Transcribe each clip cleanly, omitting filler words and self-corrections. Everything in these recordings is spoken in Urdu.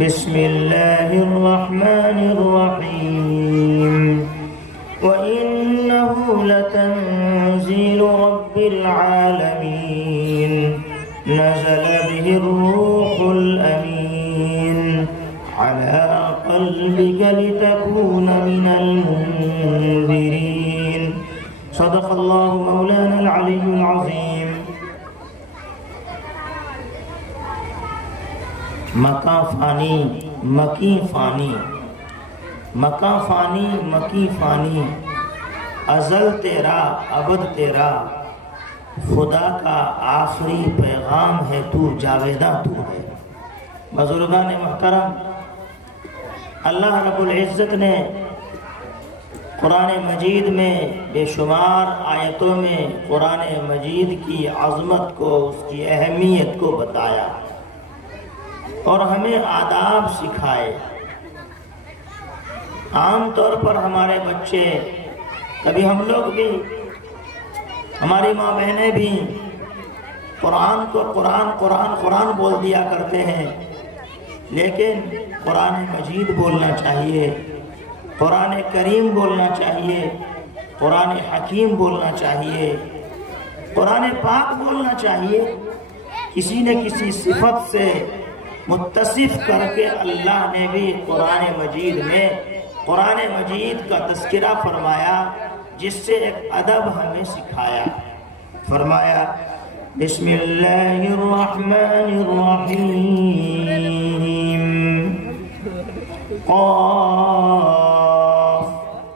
بسم الله الرحمن الرحيم وإنه لتنزيل رب العالمين نزل به الروح الأمين على قلبك لتكون من المنذرين صدق الله مولانا العلي العظيم. مکاں فانی مکی فانی، مکاں فانی مکی فانی، ازل تیرا ابد تیرا، خدا کا آخری پیغام ہے تو، جاویداں تو ہے. بزرگان محترم، اللہ رب العزت نے قرآن مجید میں بے شمار آیتوں میں قرآن مجید کی عظمت کو، اس کی اہمیت کو بتایا اور ہمیں آداب سکھائے. عام طور پر ہمارے بچے، کبھی ہم لوگ بھی، ہماری ماں بہنیں بھی قرآن کو قرآن قرآن قرآن بول دیا کرتے ہیں، لیکن قرآن مجید بولنا چاہیے، قرآن کریم بولنا چاہیے، قرآن حکیم بولنا چاہیے، قرآن پاک بولنا چاہیے. کسی نہ کسی صفت سے متصف کر کے اللہ نے بھی قرآن مجید میں قرآن مجید کا تذکرہ فرمایا، جس سے ایک ادب ہمیں سکھایا. فرمایا بسم اللہ الرحمن الرحیم قاف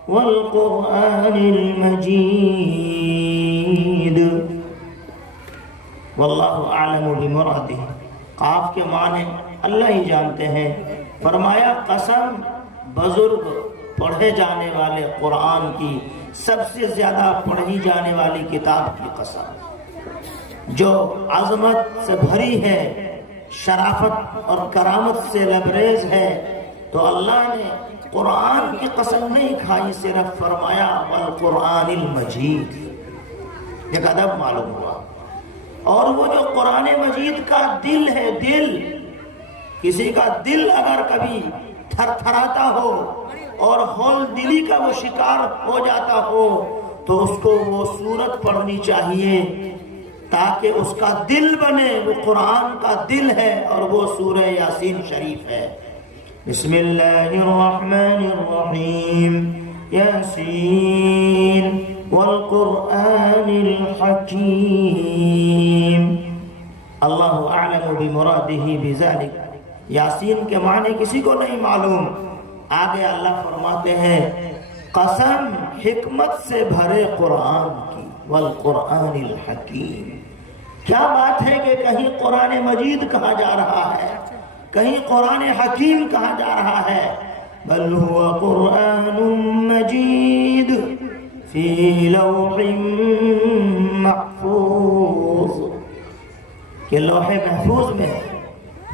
والقرآن المجید واللہ اعلم بمرادہ. قاف کے معنی اللہ ہی جانتے ہیں. فرمایا قسم بزرگ پڑھے جانے والے قرآن کی، سب سے زیادہ پڑھی جانے والی کتاب کی قسم، جو عظمت سے بھری ہے، شرافت اور کرامت سے لبریز ہے. تو اللہ نے قرآن کی قسم نہیں کھائی، صرف فرمایا والقرآن المجید. ایک ادب معلوم ہوا. اور وہ جو قرآن مجید کا دل ہے، دل، کسی کا دل اگر کبھی تھر تھراتا ہو اور ہول دلی کا وہ شکار ہو جاتا ہو تو اس کو وہ سورت پڑھنی چاہیے تاکہ اس کا دل بنے. وہ قرآن کا دل ہے اور وہ سورہ یاسین شریف ہے. بسم اللہ الرحمن الرحیم یاسین والقرآن الحکیم. اللہ اعلم بمرادہ بذلک. یاسین کے معنی کسی کو نہیں معلوم. آگے اللہ فرماتے ہیں قسم حکمت سے بھرے قرآن کی، والقرآن الحکیم. کیا بات ہے کہ کہیں قرآن مجید کہا جا رہا ہے، کہیں قرآن حکیم کہا جا رہا ہے. بل هو قرآن مجید فی لوح محفوظ، کہ لوح محفوظ میں ہے،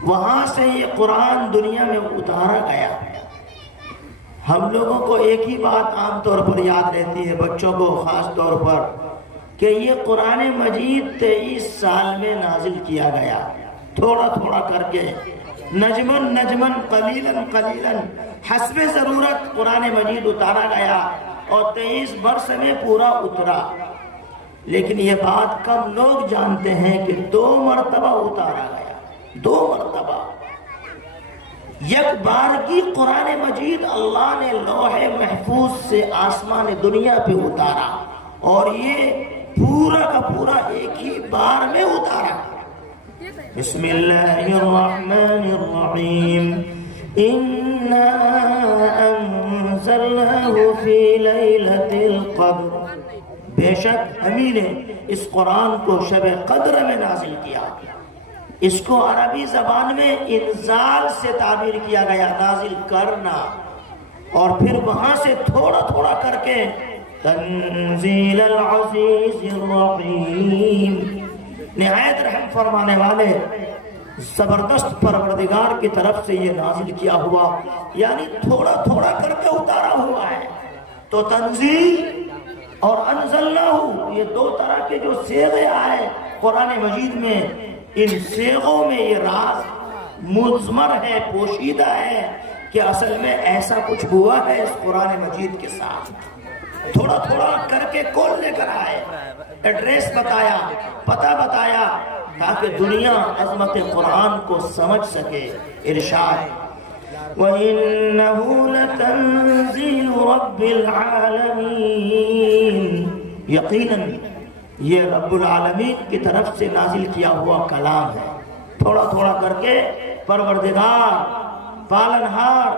وہاں سے یہ قرآن دنیا میں اتارا گیا. ہم لوگوں کو ایک ہی بات عام طور پر یاد رہتی ہے، بچوں کو خاص طور پر، کہ یہ قرآن مجید 23 سال میں نازل کیا گیا، تھوڑا تھوڑا کر کے، نجمن نجمن قلیلاً قلیلاً، حسب ضرورت قرآن مجید اتارا گیا اور 23 برس میں پورا اترا. لیکن یہ بات کم لوگ جانتے ہیں کہ 2 مرتبہ اتارا گیا، 2 مرتبہ. یک بار کی قرآن مجید اللہ نے لوح محفوظ سے آسمان دنیا پہ اتارا، اور یہ پورا کا پورا ایک ہی بار میں اتارا. بسم اللہ الرحمن الرحیم اِنَّا أَنزَلْنَاهُ فِي لَيْلَةِ الْقَدْرِ. بے شک ہمیں نے اس قرآن کو شب قدر میں نازل کیا. اس کو عربی زبان میں انزال سے تعبیر کیا گیا، نازل کرنا، اور پھر وہاں سے تھوڑا تھوڑا کر کے تنزیل العزیز الرحیم، نہایت رحم فرمانے والے زبردست پروردگار کی طرف سے یہ نازل کیا ہوا، یعنی تھوڑا تھوڑا کر کے اتارا ہوا ہے. تو تنزیل اور انزلناہ، یہ 2 طرح کے جو صیغے آئے قرآن مجید میں، ان صیغوں میں یہ راز مضمر ہے، پوشیدہ ہے کہ اصل میں ایسا کچھ ہوا ہے اس قرآن مجید کے ساتھ. تھوڑا تھوڑا کر کے کون لے کر آئے، ایڈریس بتایا، پتہ بتایا، تاکہ دنیا عظمت قرآن کو سمجھ سکے. ارشاد وَإِنَّهُ لَتَنزِيلُ رَبِّ الْعَالَمِينَ، یقیناً یہ رب العالمین کی طرف سے نازل کیا ہوا کلام ہے. تھوڑا تھوڑا کر کے پروردگار، پالنہار،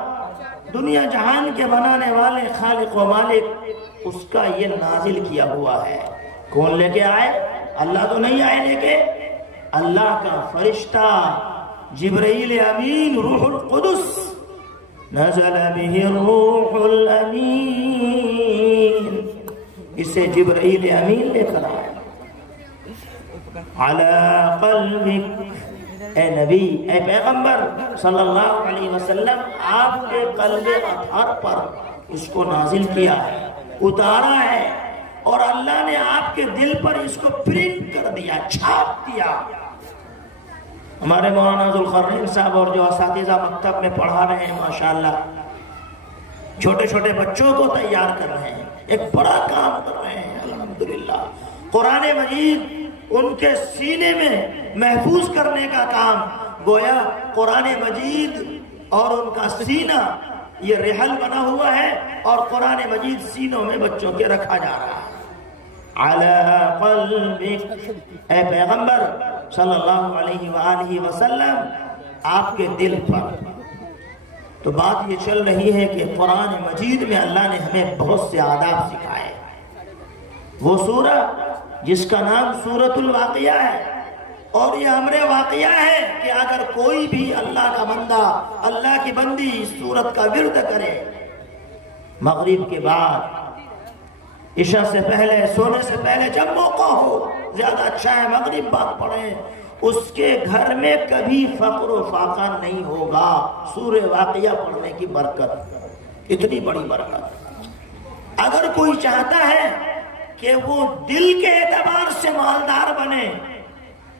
دنیا جہان کے بنانے والے، خالق و مالک، اس کا یہ نازل کیا ہوا ہے. کون لے کے آئے؟ اللہ تو نہیں آئے لے کے، اللہ کا فرشتہ جبرائیل امین، روح القدس، نزل به الروح الامین، اسے جبرائیل امین لے کر آئے. علی قلبک، اے نبی، اے پیغمبر صلی اللہ علیہ وسلم، آپ کے قلب اطہر پر اس کو نازل کیا ہے، اتارا ہے، اور اللہ نے آپ کے دل پر اس کو پرنٹ کر دیا، چھاپ دیا. ہمارے مولانا ذوالقرنین صاحب اور جو اساتذہ مکتب میں پڑھا رہے ہیں ماشاءاللہ، چھوٹے چھوٹے بچوں کو تیار کر رہے ہیں، ایک بڑا کام کر رہے ہیں الحمدللہ. قرآن مجید ان کے سینے میں محفوظ کرنے کا کام، گویا قرآن مجید اور ان کا سینہ یہ رحل بنا ہوا ہے، اور قرآن مجید سینوں میں بچوں کے رکھا جا رہا ہے. علی قلبک، اے پیغمبر صلی اللہ علیہ وآلہ وسلم، آپ کے دل پر. تو بات یہ چل رہی ہے کہ قرآن مجید میں اللہ نے ہمیں بہت سے آداب سکھائے. وہ سورہ جس کا نام سورۃ الواقعہ ہے، اور یہ امر واقعہ ہے کہ اگر کوئی بھی اللہ کا بندہ، اللہ کی بندی اس سورت کا ورد کرے، مغرب کے بعد، عشاء سے پہلے، سونے سے پہلے، جب موقع ہو، زیادہ اچھا ہے مغرب بعد پڑھیں، اس کے گھر میں کبھی فقر و فاقہ نہیں ہوگا. سورہ واقعہ پڑھنے کی برکت، اتنی بڑی برکت. اگر کوئی چاہتا ہے کہ وہ دل کے اعتبار سے مالدار بنے،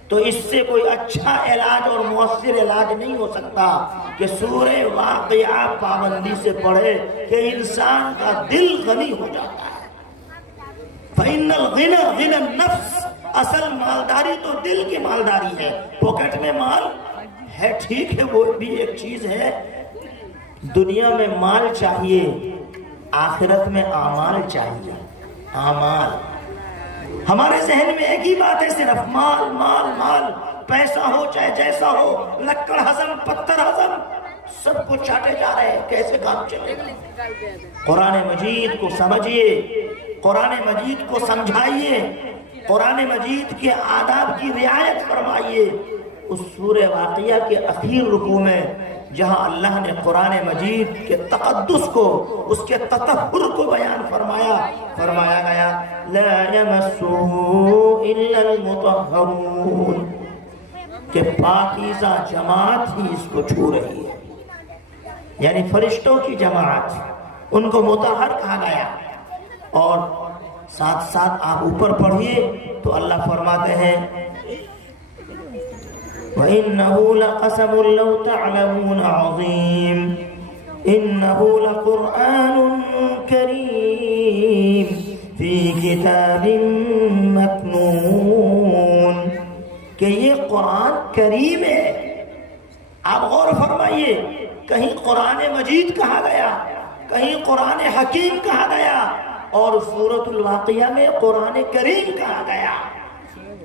تو اس سے کوئی اچھا علاج اور مؤثر علاج نہیں ہو سکتا کہ سورہ واقعہ پابندی سے پڑھے کہ انسان کا دل غنی ہو جاتا ہے. فَإِنَّ الْغِنَى غِنَى النَّفْسِ، اصل مالداری تو دل کی مالداری ہے. پاکٹ میں مال ہے ٹھیک ہے، وہ بھی ایک چیز ہے. دنیا میں مال چاہیے، آخرت میں اعمال چاہیے. اعمال، ہمارے ذہن میں ایک ہی بات ہے، صرف مال مال مال. پیسہ ہو چاہے جیسا ہو، لکڑ ہضم، پتھر ہضم، سب کو چاٹے جا رہے ہیں. کیسے کام چلے گا؟ قرآن مجید کو سمجھیے، قرآن مجید کو سمجھائیے، قرآن مجید کے آداب کی رعایت فرمائیے. اس سورہ واقعہ کے اخیر رکوع میں جہاں اللہ نے قرآن مجید کے تقدس کو، اس کے تطہر کو بیان فرمایا گیا، لا یمسہ الا المطہرون، کہ پاکیزہ جماعت ہی اس کو چھو رہی ہے، یعنی فرشتوں کی جماعت، ان کو مطہر کہا گیا. اور ساتھ ساتھ آپ اوپر پڑھیے تو اللہ فرماتے ہیں وَإِنَّهُ لَقَسَمٌ لَوْ تَعْلَمُونَ عَظِيمٌ إِنَّهُ لَقُرْآنٌ كَرِيمٌ فِي كِتَابٍ مَكْنُونٍ، کہ یہ قرآن کریم ہے. آپ غور فرمائیے، کہیں قرآن مجید کہا گیا، کہیں قرآن حکیم کہا گیا، اور سورۃ الواقعہ میں قرآن کریم کہا گیا.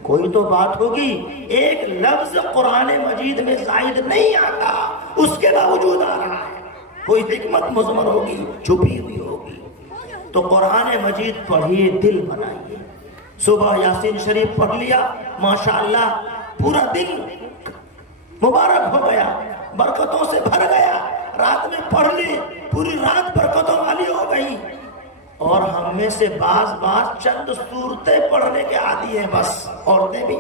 کوئی تو بات ہوگی، ایک لفظ قرآن مجید میں زائد نہیں آتا، اس کے باوجود آ رہا ہے. کوئی حکمت مضمر ہوگی، چھپی ہوئی ہوگی. تو قرآن مجید پڑھیے، دل بنائیے. صبح یاسین شریف پڑھ لیا، ماشاءاللہ پورا دن مبارک ہو گیا، برکتوں سے بھر گیا. رات میں پڑھ لی، پوری رات برکتوں والی ہو گئی. اور ہم میں سے بعض چند صورتیں پڑھنے کے عادی ہیں. بس عورتیں بھی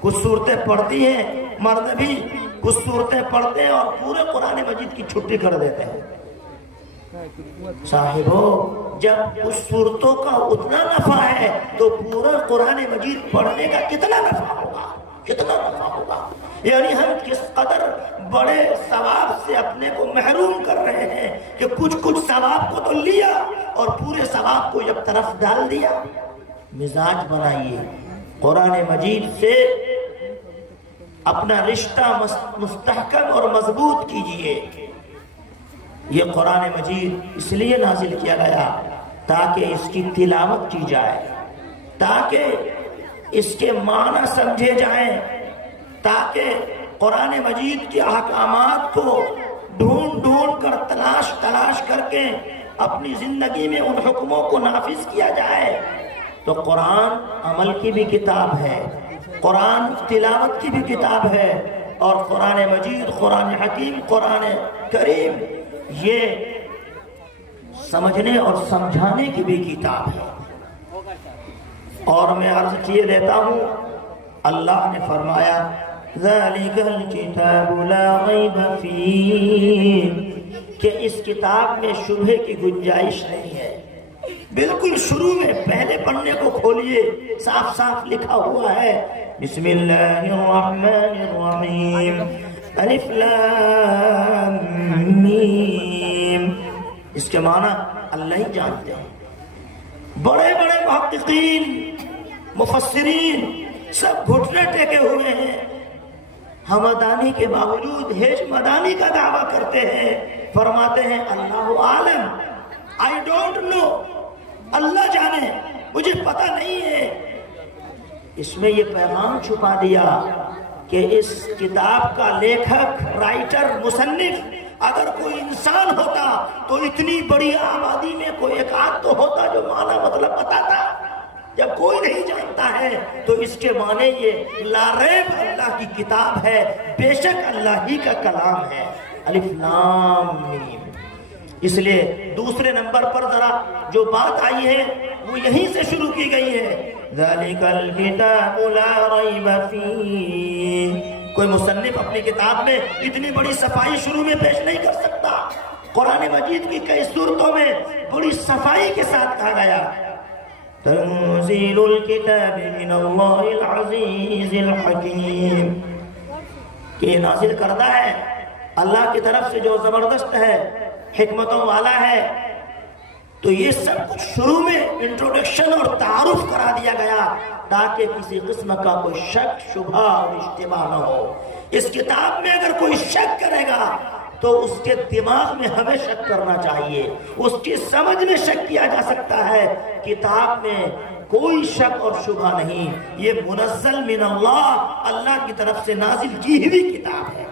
کچھ صورتیں پڑھتی ہیں، مرد بھی کچھ صورتیں پڑھتے ہیں، اور پورے قرآن مجید کی چھٹی کر دیتے ہیں. صاحبو، جب اس صورتوں کا اتنا نفع ہے تو پورا قرآن مجید پڑھنے کا کتنا نفع ہوگا، کتنا نفع ہوگا. یعنی ہم کس قدر بڑے ثواب سے اپنے کو محروم کر رہے ہیں کہ کچھ ثواب کو تو لیا اور پورے ثواب کو ایک طرف ڈال دیا۔ مزاج بنائیے، قرآن مجید سے اپنا رشتہ مستحکم اور مضبوط کیجئے۔ یہ قرآن مجید اس لیے نازل کیا گیا تاکہ اس کی تلاوت کی جائے، تاکہ اس کے معنی سمجھے جائیں، تاکہ قرآن مجید کے احکامات کو ڈھونڈ کر تلاش کر کے اپنی زندگی میں ان حکموں کو نافذ کیا جائے۔ تو قرآن عمل کی بھی کتاب ہے، قرآن تلاوت کی بھی کتاب ہے، اور قرآن مجید، قرآن حکیم، قرآن کریم یہ سمجھنے اور سمجھانے کی بھی کتاب ہے۔ اور میں عرض کیے دیتا ہوں، اللہ نے فرمایا ذَلِكَ الْكِتَابُ لَا رَيْبَ فِيهِ کہ اس کتاب میں شبہے کی گنجائش نہیں ہے۔ بالکل شروع میں پہلے پڑھنے کو کھولیے، صاف صاف لکھا ہوا ہے، بسم اللہ الرحمن الرحیم الف لام میم۔ اس کے معنی اللہ ہی جانتے ہیں۔ بڑے بڑے محققین، مفسرین سب گھٹنے ٹیکے ہوئے ہیں، ہمدانی کے باوجود ہیج مدانی کا دعویٰ کرتے ہیں، فرماتے ہیں اللہ عالم، I don't know، اللہ جانے، مجھے پتہ نہیں ہے۔ اس میں یہ پیغام چھپا دیا کہ اس کتاب کا لیکھک، رائٹر، مصنف اگر کوئی انسان ہوتا تو اتنی بڑی آبادی میں کوئی ایک آدھ تو ہوتا جو معنی مطلب بتاتا۔ جب کوئی نہیں جانتا ہے تو اس کے معنی یہ لا ریب اللہ کی کتاب ہے، بے شک اللہ ہی کا کلام ہے، الف لام میم۔ اس لیے دوسرے نمبر پر ذرا جو بات آئی ہے وہ یہیں سے شروع کی گئی ہے، ذَلِكَ الْكِتَابُ لَا رَيْبَ فِيهِ۔ کوئی مصنف اپنی کتاب میں اتنی بڑی صفائی شروع میں پیش نہیں کر سکتا۔ قرآن مجید کی کئی صورتوں میں بڑی صفائی کے ساتھ کہا گیا تنزیل الکتاب من اللہ العزیز الحکیم، کہ یہ نازل کردہ ہے اللہ کی طرف سے جو زبردست ہے، حکمتوں والا ہے۔ تو یہ سب کچھ شروع میں انٹروڈکشن اور تعارف کرا دیا گیا تاکہ کسی قسم کا کوئی شک، شبہ اور اشتباہ نہ ہو۔ اس کتاب میں اگر کوئی شک کرے گا تو اس کے دماغ میں ہمیں شک کرنا چاہیے، اس کی سمجھ میں شک کیا جا سکتا ہے۔ کتاب میں کوئی شک اور شبہ نہیں، یہ منزل من اللہ، اللہ کی طرف سے نازل کی ہوئی کتاب ہے۔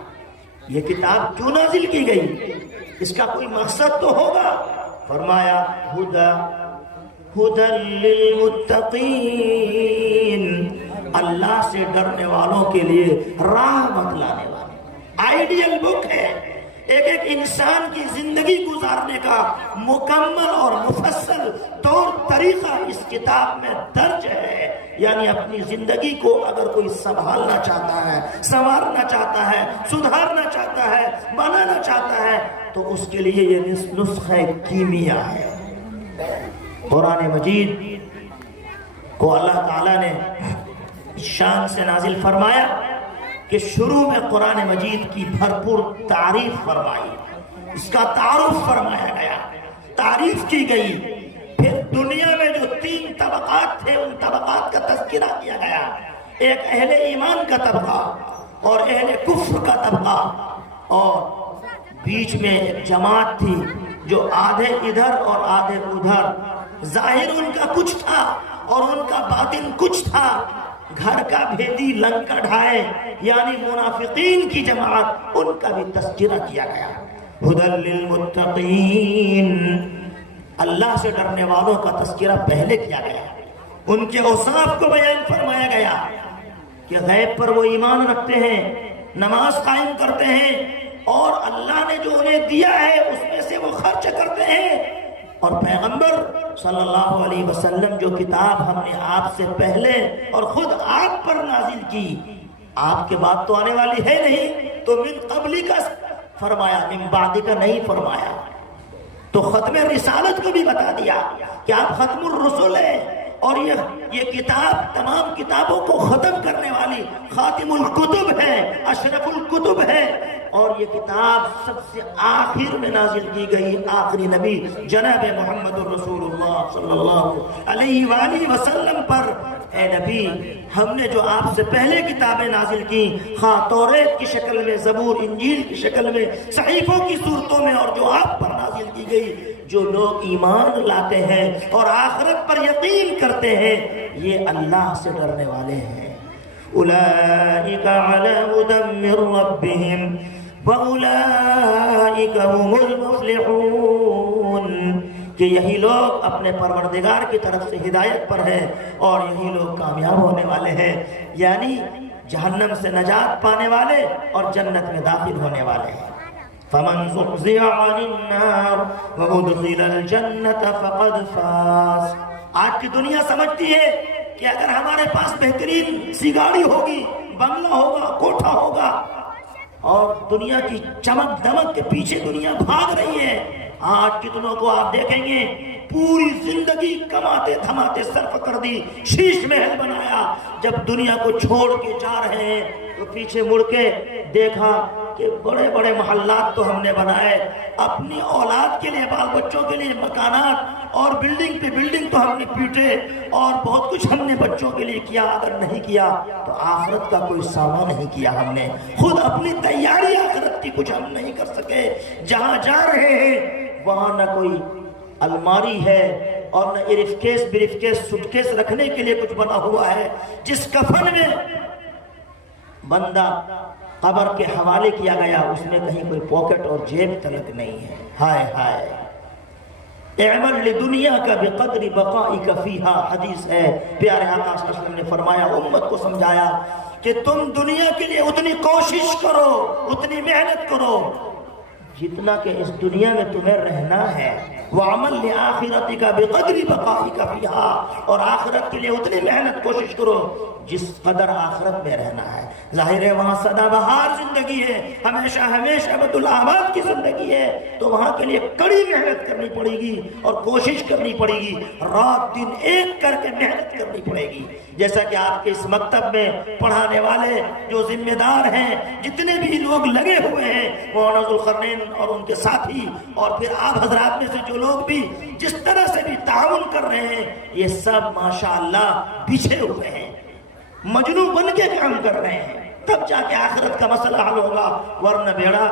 یہ کتاب کیوں نازل کی گئی؟ اس کا کوئی مقصد تو ہوگا۔ فرمایا ہدی للمتقین، اللہ سے ڈرنے والوں کے لیے راہ بتلانے والی آئیڈیل بک ہے۔ ایک ایک انسان کی زندگی گزارنے کا مکمل اور مفصل طور طریقہ اس کتاب میں درج ہے۔ یعنی اپنی زندگی کو اگر کوئی سنبھالنا چاہتا ہے، سنوارنا چاہتا ہے، سدھارنا چاہتا ہے، بنانا چاہتا ہے تو اس کے لیے یہ نسخہ کیمیا ہے۔ قرآن مجید کو اللہ تعالیٰ نے شان سے نازل فرمایا کہ شروع میں قرآن مجید کی بھرپور تعریف فرمائی، اس کا تعارف فرمایا گیا، تعریف کی گئی۔ پھر دنیا میں جو 3 طبقات تھے ان طبقات کا تذکرہ کیا گیا، ایک اہل ایمان کا طبقہ اور اہل کفر کا طبقہ، اور بیچ میں ایک جماعت تھی جو آدھے ادھر اور آدھے ادھر، ظاہر ان کا کچھ تھا اور ان کا باطن کچھ تھا، گھر کا بھیدی لنکا ڈھائے یعنی منافقین کی جماعت، ان کا بھی تذکرہ کیا گیا۔ ہدی للمتقین، اللہ سے ڈرنے والوں کا تذکرہ پہلے کیا گیا، ان کے اوصاف کو بیان فرمایا گیا کہ غیب پر وہ ایمان رکھتے ہیں، نماز قائم کرتے ہیں، اور اللہ نے جو انہیں دیا ہے اس میں سے وہ خرچ کرتے ہیں، اور پیغمبر صلی اللہ علیہ وسلم جو کتاب ہم نے آپ سے پہلے اور خود آپ پر نازل کی، آپ کے بعد تو آنے والی ہے نہیں، تو من قبلی کا فرمایا، من بعد کا نہیں فرمایا۔ تو ختم رسالت کو بھی بتا دیا کہ آپ ختم الرسل ہیں، اور یہ کتاب تمام کتابوں کو ختم کرنے والی خاتم الکتب ہے، اشرف الکتب ہے۔ اور یہ کتاب سب سے آخر میں نازل کی گئی آخری نبی جناب محمد رسول اللہ صلی اللہ علیہ وآلہ وسلم پر۔ اے نبی، ہم نے جو آپ سے پہلے کتابیں نازل کی، خواہ توریت کی شکل میں، زبور، انجیل کی شکل میں، صحیفوں کی صورتوں میں، اور جو آپ پر نازل کی گئی، جو لوگ ایمان لاتے ہیں اور آخرت پر یقین کرتے ہیں، یہ اللہ سے ڈرنے والے ہیں۔ اولئک علی ھدی من ربہم وَأُولَئِكَ هُمُ الْمُفْلِحُونَ، کہ یہی لوگ اپنے پروردگار کی طرف سے ہدایت پر ہیں اور یہی لوگ کامیاب ہونے والے ہیں، یعنی جہنم سے نجات پانے والے اور جنت میں داخل ہونے والے ہیں۔ فَمَنْ زُحْزِحَ عَنِ النَّارِ وَأُدْخِلَ الْجَنَّةَ فَقَدْ فَازَ۔ آج کی دنیا سمجھتی ہے کہ اگر ہمارے پاس بہترین سی گاڑی ہوگی، بنگلہ ہوگا، کوٹھا ہوگا، اور دنیا کی چمک دمک کے پیچھے دنیا بھاگ رہی ہے۔ آج کتنوں کو آپ دیکھیں گے پوری زندگی کماتے دھماتے صرف کر دی، شیش محل بنایا، جب دنیا کو چھوڑ کے جا رہے ہیں تو پیچھے مڑ کے دیکھا کہ بڑے بڑے محلات تو ہم نے بنائے، اپنی اولاد کے لیے، بال بچوں کے لیے مکانات اور بلڈنگ پہ بلڈنگ تو ہم نے پیٹے، اور بہت کچھ ہم نے بچوں کے لیے کیا، اگر نہیں کیا تو آخرت کا کوئی سامان نہیں کیا ہم نے، خود اپنی تیاری آخرت کی کچھ ہم نہیں کر سکے۔ جہاں جا رہے ہیں وہاں نہ کوئی الماری ہے اور نہ ارفکیس برفکیس سٹکیس رکھنے کے لیے کچھ بنا ہوا ہے، جس کفن میں بندہ قبر کے حوالے کیا گیا اس میں کہیں کوئی پاکٹ اور جیب تلک نہیں ہے۔ ہائے ہائے، اعمل لدنیا کا بقدر بقائک فیہا، حدیث ہے، پیارے آقا صلی اللہ علیہ وسلم نے فرمایا، امت کو سمجھایا کہ تم دنیا کے لیے اتنی کوشش کرو، اتنی محنت کرو جتنا کہ اس دنیا میں تمہیں رہنا ہے۔ وَعَمَلْ لِآخِرَتِكَ بِقَدْرِ بَقَائِكَ فِيهَا، اور آخرت کے لیے اتنی محنت کوشش کرو جس قدر آخرت میں رہنا ہے۔ ظاہر ہے وہاں سدا بہار زندگی ہے، ہمیشہ ہمیشہ ابد الآباد کی زندگی ہے، تو وہاں کے لیے کڑی محنت کرنی پڑے گی اور کوشش کرنی پڑے گی، رات دن ایک کر کے محنت کرنی پڑے گی۔ جیسا کہ آپ کے اس مکتب میں پڑھانے والے جو ذمہ دار ہیں، جتنے بھی لوگ لگے ہوئے ہیں، مولانا ذوالقرنین اور ان کے ساتھی، اور پھر آپ حضرات میں سے جو لوگ بھی جس طرح سے بھی تعاون کر رہے ہیں، یہ سب ماشاءاللہ بچھے ہوئے ہیں، مجنوں بن کے کام کر رہے ہیں، تب جا کے آخرت کا مسئلہ حل ہوگا، ورنہ بیڑا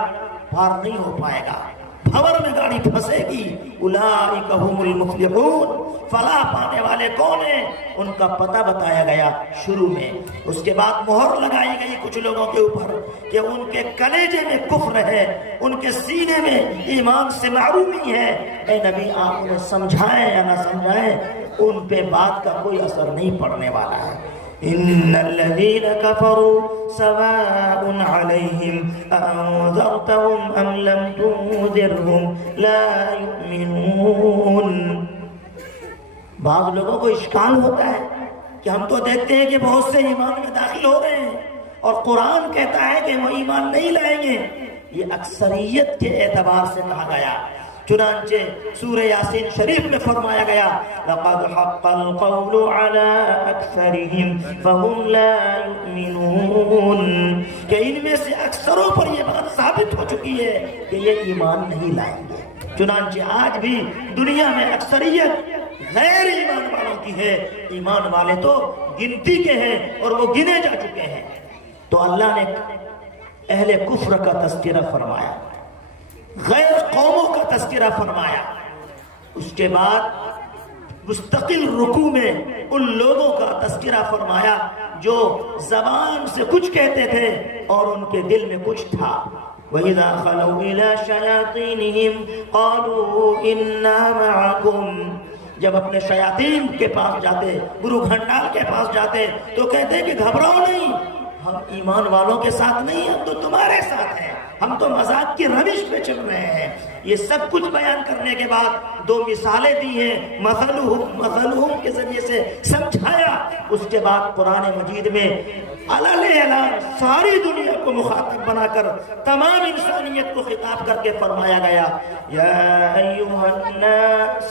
پار نہیں ہو پائے گا، بھور میں گاڑی پھنسے گی۔ اولئک هم المفلحون، فلاح پانے والے کون ہیں ان کا پتہ بتایا گیا شروع میں، اس کے بعد مہر لگائی گئی کچھ لوگوں کے اوپر کہ ان کے کلیجے میں کفر ہے، ان کے سینے میں ایمان سے محرومی ہے۔ اے نبی، آپ انہیں سمجھائیں یا نہ سمجھائیں، ان پہ بات کا کوئی اثر نہیں پڑنے والا ہے۔ ان الذين كفروا سواء عليهم انذرتهم ام لم تنذرهم لا يؤمنون۔ بعض لوگوں کو اشکال ہوتا ہے کہ ہم تو دیکھتے ہیں کہ بہت سے ایمان میں داخل ہو رہے ہیں اور قرآن کہتا ہے کہ وہ ایمان نہیں لائیں گے۔ یہ اکثریت کے اعتبار سے کہا گیا، چنانچہ سورہ یاسین شریف میں فرمایا گیا، لَقَدْ حَقَّ الْقَوْلُ عَلَىٰ أَكْثَرِهِمْ فَهُمْ لَا يُؤْمِنُونَ، کہ ان میں سے اکثروں پر یہ بات ثابت ہو چکی ہے کہ یہ ایمان نہیں لائیں گے۔ چنانچہ آج بھی دنیا میں اکثریت غیر ایمان والوں کی ہے، ایمان والے تو گنتی کے ہیں اور وہ گنے جا چکے ہیں۔ تو اللہ نے اہل کفر کا تذکرہ فرمایا، غیر قوموں کا تذکرہ فرمایا، اس کے بعد مستقل رکوع میں ان لوگوں کا تذکرہ فرمایا جو زبان سے کچھ کہتے تھے اور ان کے دل میں کچھ تھا۔ وَإِذَا خَلَوْا إِلَىٰ شَيَاطِينِهِمْ قَالُوا إِنَّا مَعَكُمْ، جب اپنے شیاطین کے پاس جاتے، گرو گھنٹال کے پاس جاتے تو کہتے کہ گھبراؤ نہیں، ہم ایمان والوں کے ساتھ نہیں، ہم تو تمہارے ساتھ ہیں، ہم تو مذاق کی روش پہ چل رہے ہیں۔ یہ سب کچھ بیان کرنے کے بعد دو مثالیں دی ہیں، مثلہم کے ذریعے سے سمجھایا۔ اس کے بعد قرآن مجید میں اعلان ساری دنیا کو مخاطب بنا کر تمام انسانیت کو خطاب کر کے فرمایا گیا، یا ایھا الناس،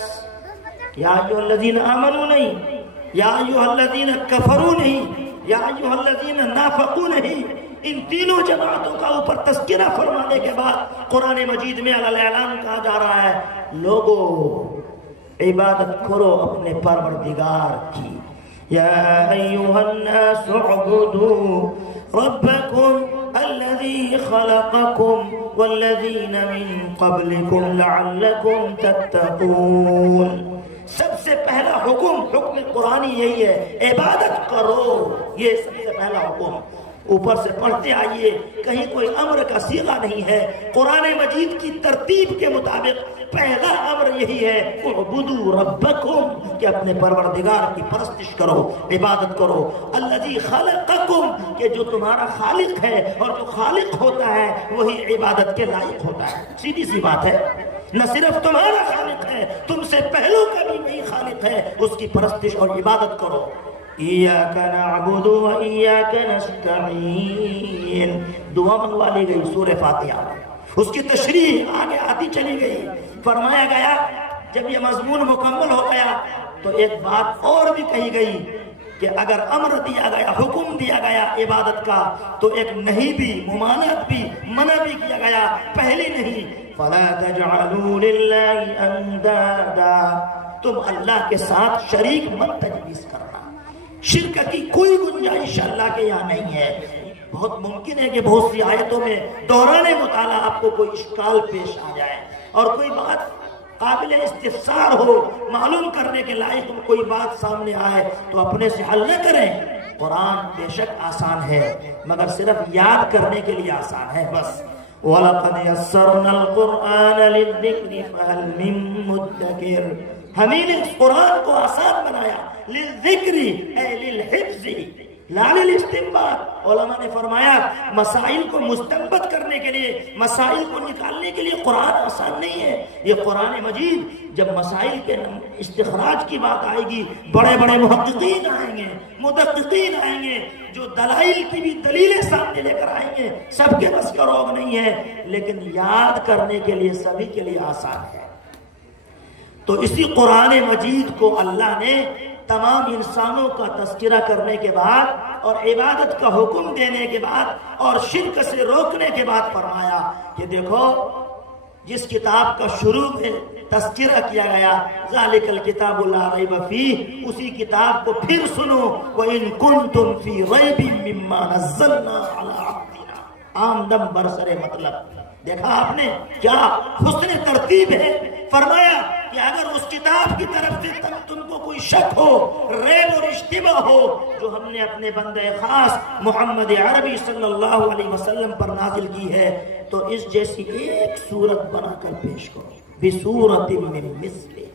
یا ایھا الذین آمنوا نہیں، یا ایھا الذین کفروا نہیں، یا ایھا الذین نافقوا نہیں، ان تینوں جماعتوں کا اوپر تذکرہ فرمانے کے بعد قرآن مجید میں علی اعلان کہا جا رہا ہے لوگوں عبادت کرو اپنے پروردگار کی. یا ایھا الناس اعبدوا ربکم الذی خلقکم والذین من قبلکم لعلکم تتقون. سب سے پہلا حکم قرآنی یہی ہے، عبادت کرو. یہ سب سے پہلا حکم. اوپر سے پڑھتے آئیے، کہیں کوئی امر کا صیغہ نہیں ہے. قرآن مجید کی ترتیب کے مطابق پہلا امر یہی ہے اعبدوا ربکم، کہ اپنے پروردگار کی پرستش کرو، عبادت کرو. الذی خلقکم، کہ جو تمہارا خالق ہے، اور جو خالق ہوتا ہے وہی عبادت کے لائق ہوتا ہے. سیدھی سی بات ہے. نہ صرف تمہارا خالق ہے، تم سے پہلو کا بھی وہی خالق ہے، اس کی پرستش اور عبادت کرو. ایاک نعبد و ایاک نستعین، دعا منگوا لی گئی سورہ فاتحہ. اس کی تشریح آگے آتی چلی گئی. فرمایا گیا جب یہ مضمون مکمل ہو گیا تو ایک بات اور بھی کہی گئی کہ اگر امر دیا گیا، حکم دیا گیا عبادت کا، تو ایک نہیں بھی، ممانعت بھی، منع بھی کیا گیا. پہلی نہیں، فَلَا تَجْعَلُوا لِلَّهِ أَنْدَادًا، تم اللہ کے ساتھ شریک مت تجویز کرنا. شرک کی کوئی گنجائش اللہ کے یہاں نہیں ہے. بہت ممکن ہے کہ بہت سی آیتوں میں دوران مطالعہ آپ کو کوئی اشکال پیش آ جائے اور کوئی بات قابل استفسار ہو، معلوم کرنے کے لائق کوئی بات سامنے آئے تو اپنے سے حل نہ کریں. قرآن بے شک آسان ہے مگر صرف یاد کرنے کے لیے آسان ہے بس. وَلَقَدْ يَسَّرْنَا الْقُرْآنَ لِلذِّكْرِ فَهَلْ مِن مُّدَّكِرٍ، ہمیں نے اس قرآن کو آسان بنایا. للذکر اے للحفظ لا للاستنباط. علماء نے فرمایا مسائل کو مستنبط کرنے کے لیے، مسائل کو نکالنے کے لیے قرآن آسان نہیں ہے. یہ قرآن مجید جب مسائل کے استخراج کی بات آئے گی، بڑے بڑے محققین آئیں گے، مدققین آئیں گے جو دلائل کی بھی دلیلیں سامنے لے کر آئیں گے. سب کے بس کا روگ نہیں ہے، لیکن یاد کرنے کے لیے سبھی کے لیے آسان ہے. تو اسی قرآن مجید کو اللہ نے تمام انسانوں کا تذکرہ کرنے کے بعد اور عبادت کا حکم دینے کے بعد اور شرک سے روکنے کے بعد فرمایا کہ دیکھو جس کتاب کا شروع میں تذکرہ کیا گیا ذالک الکتاب لا ریب فیہ، اسی کتاب کو پھر سنو. وَإِن كُنتُمْ فِي رَيْبٍ مِّمَّا نَزَّلْنَا عَلَىٰ عَبْدِنَا. آمدم برسر مطلب دیکھا آپ نے کیا حسن ترتیب ہے. فرمایا کہ اگر اس کتاب کی طرف سے تم کو کوئی شک ہو، ریب اور اشتباہ ہو جو ہم نے اپنے بندے خاص محمد عربی صلی اللہ علیہ وسلم پر نازل کی ہے، تو اس جیسی ایک صورت بنا کر پیش کرو. بصورت من مثلہ،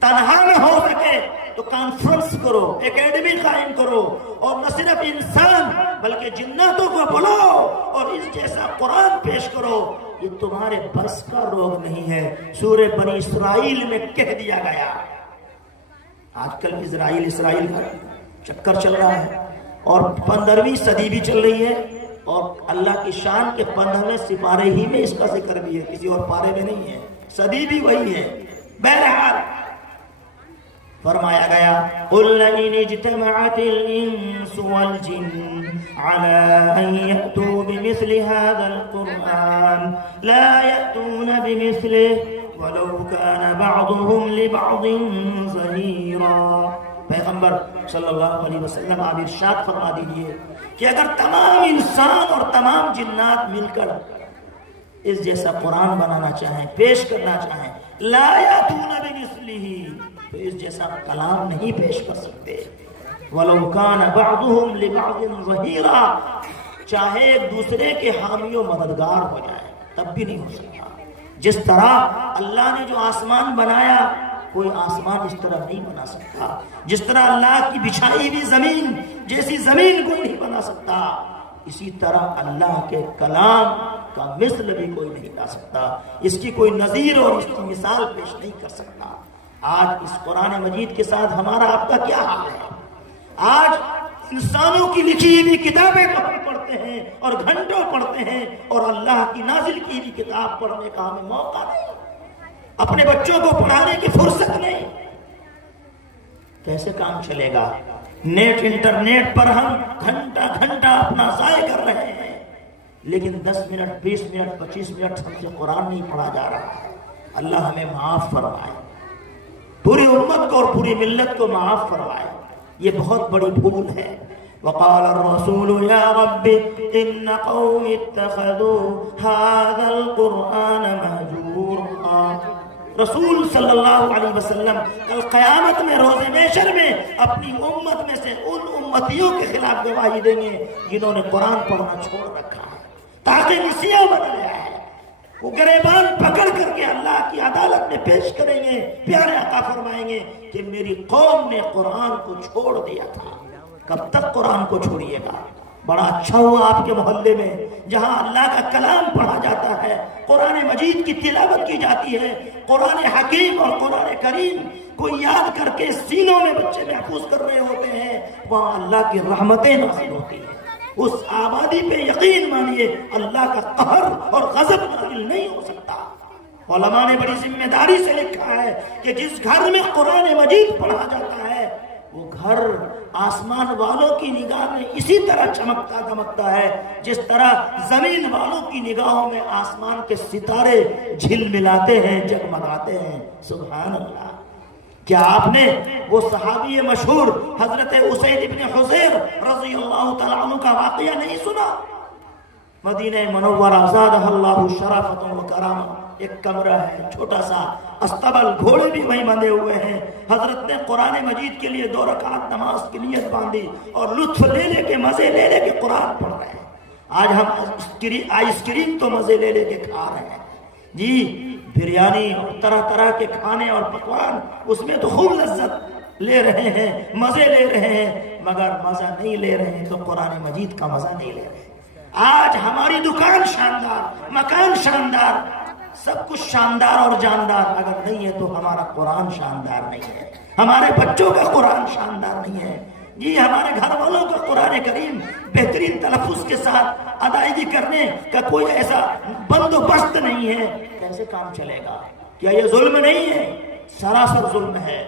تنہا نہ ہو سکے تو کانفرنس کرو، اکیڈمی قائم کرو، اور نہ صرف انسان بلکہ جناتوں کو بلاؤ اور اس جیسا قرآن پیش کرو. یہ تمہارے بس کا روگ نہیں ہے. سورہ بنی اسرائیل میں کہہ دیا گیا. آج کل اسرائیل کا چکر چل رہا ہے اور 15ویں صدی بھی چل رہی ہے، اور اللہ کی شان کے 15ویں سپارے ہی میں اس کا ذکر بھی ہے، کسی اور پارے میں نہیں ہے. صدی بھی وہی ہے. بہرحال فرمایا گیا قُلْ لَئِنِ اجْتَمَعَتِ الْإِنسُ وَالْجِنُّ عَلَىٰ أَن يَأْتُوا بِمِثْلِ هَٰذَا الْقُرْآنِ لَا يَأْتُونَ بِمِثْلِهِ وَلَوْ كَانَ بَعْضُهُمْ لِبَعْضٍ ظَهِيرًا. پیغمبر صلی اللہ علیہ وسلم آپ ارشاد فرما دیجئے کہ اگر تمام انسان اور تمام جنات مل کر اس جیسا قرآن بنانا چاہیں، پیش کرنا چاہیں، لا یاتون بمثلہ، تو اس جیسا کلام نہیں پیش کر سکتے. وَلَوْ كَانَ بَعْضُهُمْ لِبَعْضٍ ظَهِيرًا، چاہے ایک دوسرے کے حامی و مددگار ہو جائے تب بھی نہیں ہو سکتا. جس طرح اللہ نے جو آسمان بنایا کوئی آسمان اس طرح نہیں بنا سکتا. جس طرح اللہ کی بچھائی ہوئی زمین جیسی زمین کو نہیں بنا سکتا، اسی طرح اللہ کے کلام کا مثل بھی کوئی نہیں لا سکتا. اس کی کوئی نظیر اور اس کی مثال پیش نہیں کر سکتا. آج اس قرآن مجید کے ساتھ ہمارا آپ کا کیا حال ہے؟ آج انسانوں کی لکھی ہوئی کتابیں ہم پڑھتے ہیں اور گھنٹوں پڑھتے ہیں، اور اللہ کی نازل کی ہوئی کتاب پڑھنے کا ہمیں موقع نہیں، اپنے بچوں کو پڑھانے کی فرصت نہیں. کیسے کام چلے گا؟ نیٹ انٹرنیٹ پر ہم گھنٹہ گھنٹہ اپنا ضائع کر رہے ہیں، لیکن 10 منٹ 20 منٹ 25 منٹ ہم سے قرآن نہیں پڑھا جا رہا ہے۔ اللہ ہمیں معاف فرمائے، پوری امت کو اور پوری ملت کو معاف فرمائے، یہ بہت بڑی بھول ہے۔ وقال الرسول یا رب ان قوم اتخذوا هذا القرآن مهجورا۔ رسول صلی اللہ علیہ وسلم کل قیامت میں روز محشر میں اپنی امت میں سے ان امتیوں کے خلاف گواہی دیں گے جنہوں نے قرآن پڑھنا چھوڑ رکھا ہے، تاکہ نسیاں بنایا ہے۔ وہ گریبان پکڑ کر کے اللہ کی عدالت میں پیش کریں گے، پیارے آقا فرمائیں گے کہ میری قوم نے قرآن کو چھوڑ دیا تھا۔ کب تک قرآن کو چھوڑیے گا؟ بڑا اچھا ہوا آپ کے محلے میں جہاں اللہ کا کلام پڑھا جاتا ہے، قرآن مجید کی تلاوت کی جاتی ہے، قرآن حکیم اور قرآن کریم کو یاد کر کے سینوں میں بچے محفوظ کر رہے ہوتے ہیں، وہاں اللہ کی رحمتیں نازل ہوتی ہیں۔ اس آبادی پہ یقین مانیے اللہ کا قہر اور غضب نازل نہیں ہو سکتا۔ علماء نے بڑی ذمہ داری سے لکھا ہے کہ جس گھر میں قرآن مجید پڑھا جاتا ہے وہ گھر آسمان والوں کی نگاہ میں اسی طرح چمکتا دمکتا ہے جس طرح زمین والوں کی نگاہوں میں آسمان کے ستارے جھل ملاتے ہیں، جگمگاتے ہیں۔ سبحان اللہ۔ کیا آپ نے وہ صحابی مشہور حضرت اسید بن حضیر رضی اللہ تعالیٰ عنہ کا واقعہ نہیں سنا؟ مدینہ منورہ زادہ اللہ شرافۃ و کرامہ، ایک کمرہ ہے چھوٹا سا، استبل، گھوڑے بھی وہیں بندھے ہوئے ہیں۔ حضرت نے قرآن مجید کے لیے 2 رکعت نماز کی نیت باندھی اور لطف لے لے کے، مزے لے لے کے قرآن پڑھ رہے ہیں۔ آج ہم آئس کریم تو مزے لے لے کے کھا رہے ہیں جی، بریانی اور طرح طرح کے کھانے اور پکوان، اس میں تو خوب لذت لے رہے ہیں، مزے لے رہے ہیں، مگر مزہ نہیں لے رہے ہیں تو قرآن مجید کا مزہ نہیں لے رہے۔ آج ہماری دکان شاندار، مکان شاندار، سب کچھ شاندار اور جاندار، اگر نہیں ہے تو ہمارا قرآن شاندار نہیں ہے، ہمارے بچوں کا قرآن شاندار نہیں ہے جی، ہمارے گھر والوں کا قرآن کریم بہترین تلفظ کے ساتھ ادائیگی کرنے کا کوئی ایسا بندوبست نہیں ہے، کیسے کام چلے گا؟ کیا یہ ظلم نہیں ہے؟ سراسر ظلم ہے۔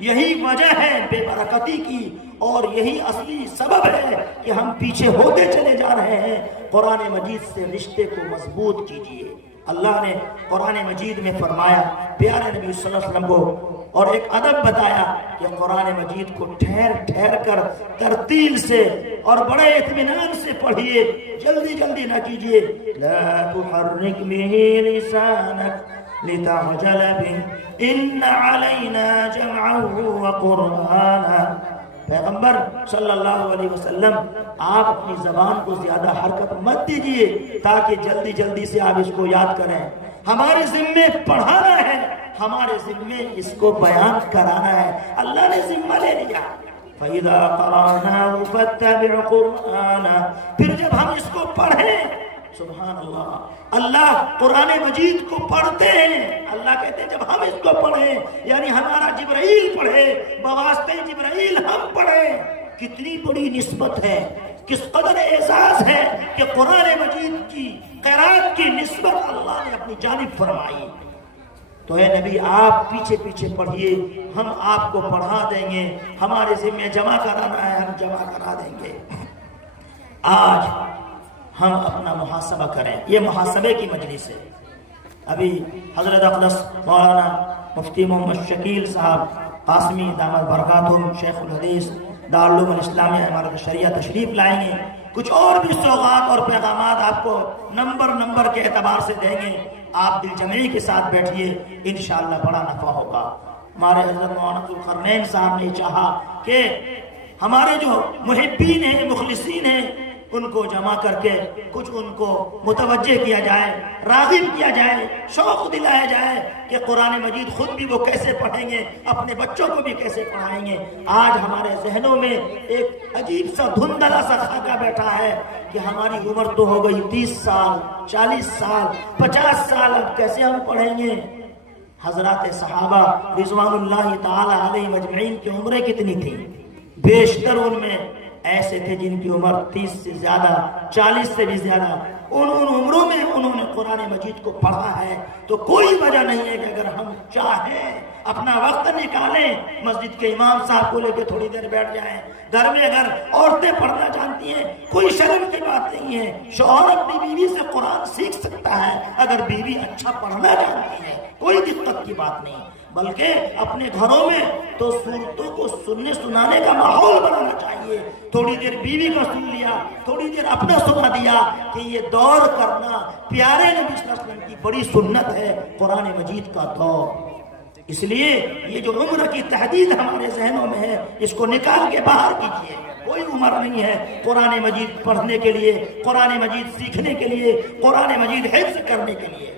یہی وجہ ہے بے برکتی کی اور یہی اصلی سبب ہے کہ ہم پیچھے ہوتے چلے جا رہے ہیں۔ قرآن مجید سے رشتے کو مضبوط کیجیے۔ اللہ نے قرآن مجید میں فرمایا، پیارے نبی صلی اللہ علیہ وسلم کو اور ایک ادب بتایا کہ قرآن مجید کو ٹھہر ٹھہر کر ترتیل سے اور بڑے اطمینان سے پڑھیے، جلدی جلدی نہ کیجیے۔ لا تحرک به لسانک لتعجل به ان علینا جمعه وقرآنہ۔ پیغمبر صلی اللہ علیہ وسلم آپ اپنی زبان کو زیادہ حرکت مت دیجیے تاکہ جلدی جلدی سے آپ اس کو یاد کریں۔ ہمارے ذمے پڑھانا ہے، ہمارے ذمے اس کو بیان کرانا ہے، اللہ نے ذمہ لے لیا۔ فَإِذَا قَرَأْنَاهُ فَاتَّبِعْ قُرْآنَهُ، پھر جب ہم اس کو پڑھیں، سبحان اللہ، اللہ قرآن مجید کو پڑھتے ہیں، اللہ کہتے ہیں جب ہم اس کو پڑھیں، یعنی ہمارا جبرائیل پڑھے، بواسطہ جبرائیل ہم پڑھیں۔ کتنی بڑی نسبت ہے، کس قدر اعزاز ہے کہ قرآن مجید کی قرات کی نسبت اللہ نے اپنی جانب فرمائی۔ تو اے نبی آپ پیچھے پیچھے پڑھیے، ہم آپ کو پڑھا دیں گے، ہمارے ذمہ جمع کرانا ہے، ہم جمع کرا دیں گے۔ آج ہم اپنا محاسبہ کریں، یہ محاسبے کی مجلس ہے۔ ابھی حضرت اقدس مولانا مفتی محمد شکیل صاحب قاسمی دامت برکاتہم شیخ الحدیث دارالعلوم الاسلامیہ امارت شریعہ تشریف لائیں گے، کچھ اور بھی سوغات اور پیغامات آپ کو نمبر کے اعتبار سے دیں گے۔ آپ دل جمعی کے ساتھ بیٹھیے، انشاءاللہ بڑا نفع ہوگا۔ ہمارے حضرت مولانا ذوالقرنین صاحب نے چاہا کہ ہمارے جو محبین ہیں، مخلصین ہیں، ان کو جمع کر کے کچھ ان کو متوجہ کیا جائے، راغب کیا جائے، شوق دلایا جائے کہ قرآن مجید خود بھی وہ کیسے پڑھیں گے، اپنے بچوں کو بھی کیسے پڑھائیں گے۔ آج ہمارے ذہنوں میں ایک عجیب سا دھندلا سا خاکہ بیٹھا ہے کہ ہماری عمر تو ہو گئی 30 سال، 40 سال، 50 سال، اب کیسے ہم پڑھیں گے؟ حضرات صحابہ رضوان اللہ تعالی علیہ مجمعین کی عمریں کتنی تھیں؟ بیشتر ان میں ایسے تھے جن کی عمر 30 سے زیادہ، 40 سے بھی زیادہ۔ ان عمروں میں انہوں نے قرآن مجید کو پڑھا ہے، تو کوئی وجہ نہیں ہے کہ اگر ہم چاہیں اپنا وقت نکالیں، مسجد کے امام صاحب کو لے کے تھوڑی دیر بیٹھ جائیں۔ گھر میں اگر عورتیں پڑھنا جانتی ہیں، کوئی شرم کی بات نہیں ہے، شوہر اپنی بیوی سے قرآن سیکھ سکتا ہے اگر بیوی اچھا پڑھنا جانتی ہے، کوئی دقت کی بات نہیں۔ بلکہ اپنے گھروں میں تو سورتوں کو سننے سنانے کا ماحول بنانا چاہیے۔ تھوڑی دیر بیوی کا سن لیا، تھوڑی دیر اپنا سنا دیا، کہ یہ دور کرنا پیارے نبی صلی اللہ علیہ وسلم کی بڑی سنت ہے، قرآن مجید کا دور۔ اس لیے یہ جو عمر کی تحدید ہمارے ذہنوں میں ہے، اس کو نکال کے باہر کیجیے۔ کوئی عمر نہیں ہے قرآن مجید پڑھنے کے لیے، قرآن مجید سیکھنے کے لیے، قرآن مجید حفظ کرنے کے لیے۔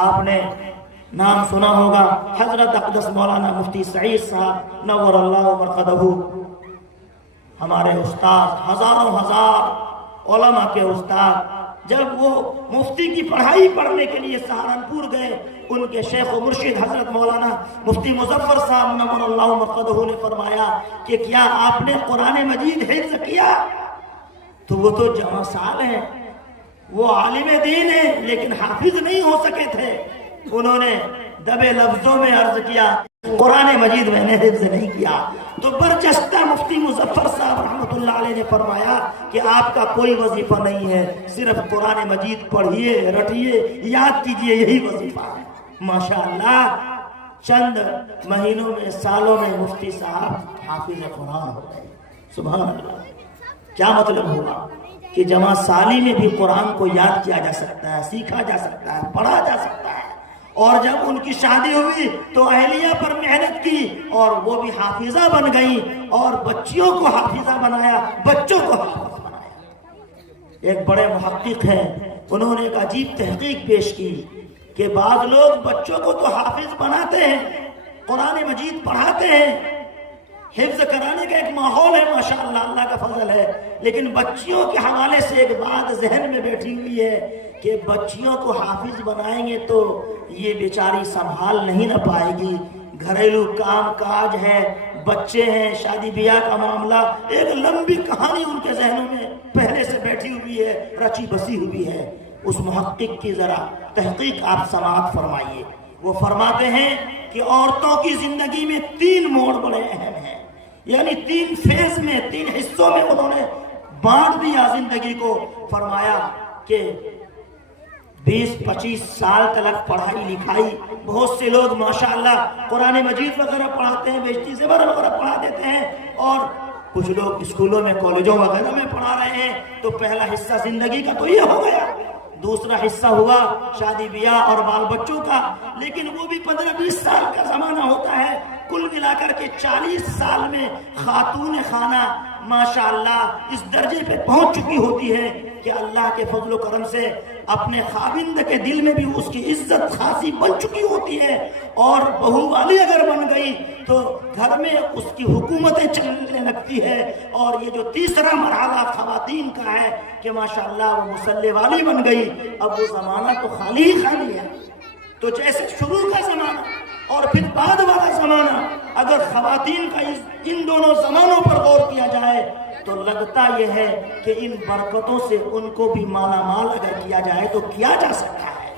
آپ نے نام سنا ہوگا حضرت اقدس مولانا مفتی سعید صاحب نور اللہ مرقدہ، ہمارے استاد، ہزاروں ہزار علماء کے استاد۔ جب وہ مفتی کی پڑھائی پڑھنے کے لیے سہارنپور گئے، ان کے شیخ و مرشد حضرت مولانا مفتی مظفر صاحب نور اللہ مرقدہ نے فرمایا کہ کیا آپ نے قرآن مجید حفظ کیا؟ تو وہ تو جوان سال ہیں، وہ عالم دین ہیں، لیکن حافظ نہیں ہو سکے تھے۔ انہوں نے دبے لفظوں میں عرض کیا قرآن مجید میں نے حفظ نہیں کیا۔ تو برجستہ مفتی مظفر صاحب رحمۃ اللہ علیہ نے فرمایا کہ آپ کا کوئی وظیفہ نہیں ہے، صرف قرآن مجید پڑھیے، رٹیے، یاد کیجئے، یہی وظیفہ ہے۔ ماشاءاللہ چند مہینوں میں، سالوں میں مفتی صاحب حافظ قرآن ہو گئے۔ سبحان اللہ۔ کیا مطلب ہوگا کہ جمع سالی میں بھی قرآن کو یاد کیا جا سکتا ہے، سیکھا جا سکتا ہے، پڑھا جا سکتا ہے۔ اور جب ان کی شادی ہوئی تو اہلیہ پر محنت کی اور وہ بھی حافظہ بن گئی، اور بچیوں کو حافظہ بنایا، بچوں کو حافظ بنایا۔ ایک بڑے محقق ہیں، انہوں نے ایک عجیب تحقیق پیش کی کہ بعض لوگ بچوں کو تو حافظ بناتے ہیں، قرآن مجید پڑھاتے ہیں، حفظ کرانے کا ایک ماحول ہے، ماشاءاللہ اللہ کا فضل ہے، لیکن بچیوں کے حوالے سے ایک بات ذہن میں بیٹھی ہوئی ہے کہ بچیوں کو حافظ بنائیں گے تو یہ بیچاری سنبھال نہیں نہ پائے گی، گھریلو کام کاج ہے، بچے ہیں، شادی بیاہ کا معاملہ، ایک لمبی کہانی ان کے ذہنوں میں پہلے سے بیٹھی ہوئی ہے، رچی بسی ہوئی ہے۔ اس محقق کی ذرا تحقیق آپ سماعت فرمائیے۔ وہ فرماتے ہیں کہ عورتوں کی زندگی میں 3 موڑ بڑے اہم ہیں، یعنی 3 فیز میں، 3 حصوں میں انہوں نے بانٹ دیا زندگی کو۔ فرمایا کہ 20-25 سال تک پڑھائی لکھائی، بہت سے لوگ ماشاءاللہ قرآن مجید وغیرہ پڑھاتے ہیں، بیشتی زبر وغیرہ پڑھا دیتے ہیں، اور کچھ لوگ اسکولوں میں، کالجوں وغیرہ میں پڑھا رہے ہیں۔ تو پہلا حصہ زندگی کا تو یہ ہو گیا، دوسرا حصہ ہوا شادی بیاہ اور بال بچوں کا، لیکن وہ بھی 15-20 سال کا زمانہ ہوتا ہے۔ کل ملا کر کے 40 سال میں خاتون خانہ ماشاءاللہ اس درجے پہ پہنچ چکی ہوتی ہے کہ اللہ کے فضل و کرم سے اپنے خاوند کے دل میں بھی اس کی عزت خاصی بن چکی ہوتی ہے، اور بہو والی اگر بن گئی تو گھر میں اس کی حکومتیں چلنے لگتی ہے۔ اور یہ جو تیسرا مرحلہ خواتین کا ہے کہ ماشاءاللہ وہ مسلح والی بن گئی، اب وہ زمانہ تو خالی ہی خالی ہے۔ تو جیسے شروع کا زمانہ اور پھر بعد والا زمانہ، اگر خواتین کا ان دونوں زمانوں پر غور کیا جائے تو لگتا یہ ہے کہ ان برکتوں سے ان کو بھی مالا مال اگر کیا جائے تو کیا جا سکتا ہے،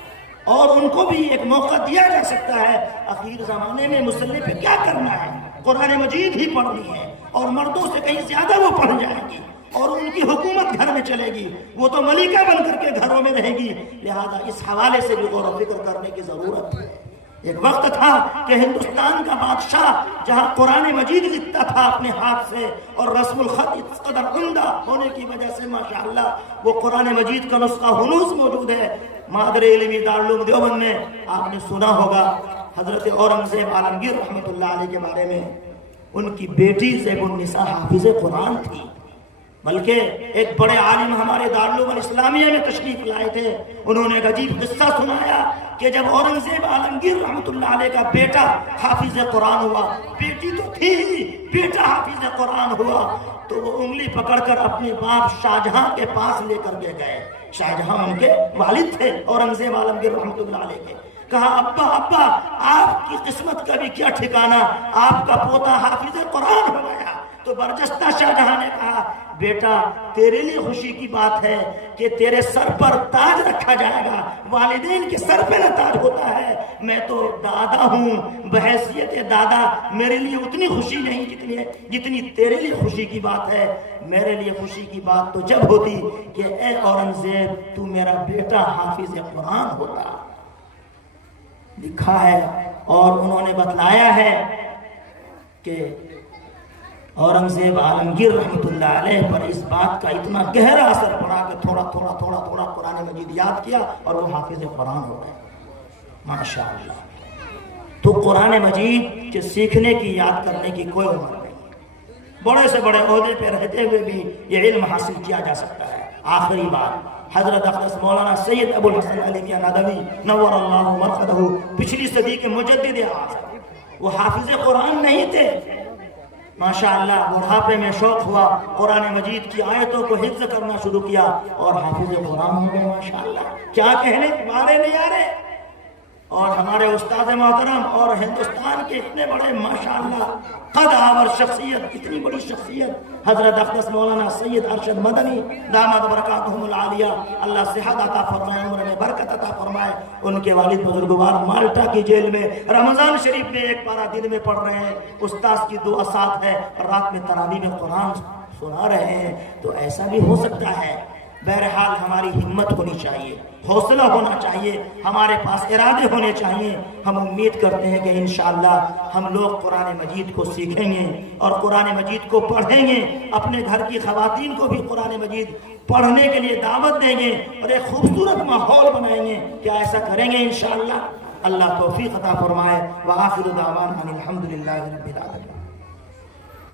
اور ان کو بھی ایک موقع دیا جا سکتا ہے۔ اخیر زمانے میں مسلح پہ کیا کرنا ہے، قرآن مجید ہی پڑھنی ہے، اور مردوں سے کہیں زیادہ وہ پڑھ جائیں گی، اور ان کی حکومت گھر میں چلے گی، وہ تو ملکہ بن کر کے گھروں میں رہے گی۔ لہذا اس حوالے سے بھی غور و فکر کرنے کی ضرورت ہے۔ ایک وقت تھا کہ ہندوستان کا بادشاہ جہاں قرآن مجید لکھتا تھا اپنے ہاتھ سے، اور رسم الخط اس قدر عمدہ ہونے کی وجہ سے ماشاءاللہ وہ قرآن مجید کا نسخہ ہنوز موجود ہے مادر علمی دارالعلوم دیوبند میں۔ آپ نے سنا ہوگا حضرت اورنگزیب عالمگیر رحمۃ اللہ علیہ کے بارے میں، ان کی بیٹی زیب النساء حافظ قرآن تھی، بلکہ ایک بڑے عالم ہمارے دارالعلوم اسلامیہ میں تشریف لائے تھے، انہوں نے ایک عجیب قصہ سنایا کہ جب اورنگزیب عالمگیر رحمۃ اللہ علیہ کا بیٹا حافظ قرآن ہوا، بیٹی تو تھی ہی، بیٹا حافظ قرآن ہوا، تو وہ انگلی پکڑ کر اپنے باپ شاہجہاں کے پاس لے کر گئے۔ شاہجہاں ان کے والد تھے اورنگزیب عالمگیر رحمۃ اللہ علیہ کے۔ کہا ابا آپ کی قسمت کا بھی کیا ٹھکانہ، آپ کا پوتا حافظ قرآن ہو گیا۔ تو برجستہ شاہجہاں نے کہا بیٹا تیرے لیے خوشی کی بات ہے کہ تیرے سر پر تاج رکھا جائے گا، والدین کے سر پہ نہ تاج ہوتا ہے، میں تو دادا ہوں، بحیثیت دادا میرے لیے اتنی خوشی نہیں جتنی تیرے لیے خوشی کی بات ہے۔ میرے لیے خوشی کی بات تو جب ہوتی کہ اے اورنگزیب تو میرا بیٹا حافظ قرآن ہوتا۔ لکھا ہے اور انہوں نے بتلایا ہے کہ اورنگزیب عالمگیر رحمۃ اللہ علیہ پر اس بات کا اتنا گہرا اثر پڑا کہ تھوڑا تھوڑا قرآن مجید یاد کیا اور وہ حافظ قرآن ہو گئے۔ ماشاء اللہ۔ تو قرآن مجید کے سیکھنے کی، یاد کرنے کی کوئی عمر نہیں، بڑے سے بڑے عہدے پہ رہتے ہوئے بھی یہ علم حاصل کیا جا سکتا ہے۔ آخری بات، حضرت اقدس مولانا سید ابو الحسن علی میاں ندوی نور اللہ مرقدہ پچھلی صدی کے مجدد اعظم، وہ حافظ قرآن نہیں تھے، ماشاءاللہ بڑھاپے میں شوق ہوا، قرآن مجید کی آیتوں کو حفظ کرنا شروع کیا اور حافظ قرآن ہو گئے۔ ماشاءاللہ کیا کہنے مارے نہیں آ رہے۔ اور ہمارے استاد محترم اور ہندوستان کے اتنے بڑے ماشاءاللہ قد آور شخصیت، اتنی بڑی شخصیت حضرت اقدس مولانا سید ارشد مدنی دامت برکاتہم العالیہ، اللہ صحت عطا فرمائے، عمر میں برکت عطا فرمائے۔ ان کے والد بزرگوار مالٹا کی جیل میں رمضان شریف میں ایک پارہ دن میں پڑھ رہے ہیں، استاذ کی دعا ساتھ ہے، رات میں تراویح میں قرآن سنا رہے ہیں، تو ایسا بھی ہو سکتا ہے۔ بہرحال ہماری ہمت ہونی چاہیے، حوصلہ ہونا چاہیے، ہمارے پاس ارادے ہونے چاہیے۔ ہم امید کرتے ہیں کہ انشاءاللہ ہم لوگ قرآن مجید کو سیکھیں گے اور قرآن مجید کو پڑھیں گے، اپنے گھر کی خواتین کو بھی قرآن مجید پڑھنے کے لیے دعوت دیں گے اور ایک خوبصورت ماحول بنائیں گے۔ کیا ایسا کریں گے انشاءاللہ؟ اللہ توفیق عطا فرمائے۔ وآخر دعوانا الحمدللہ رب العالمین۔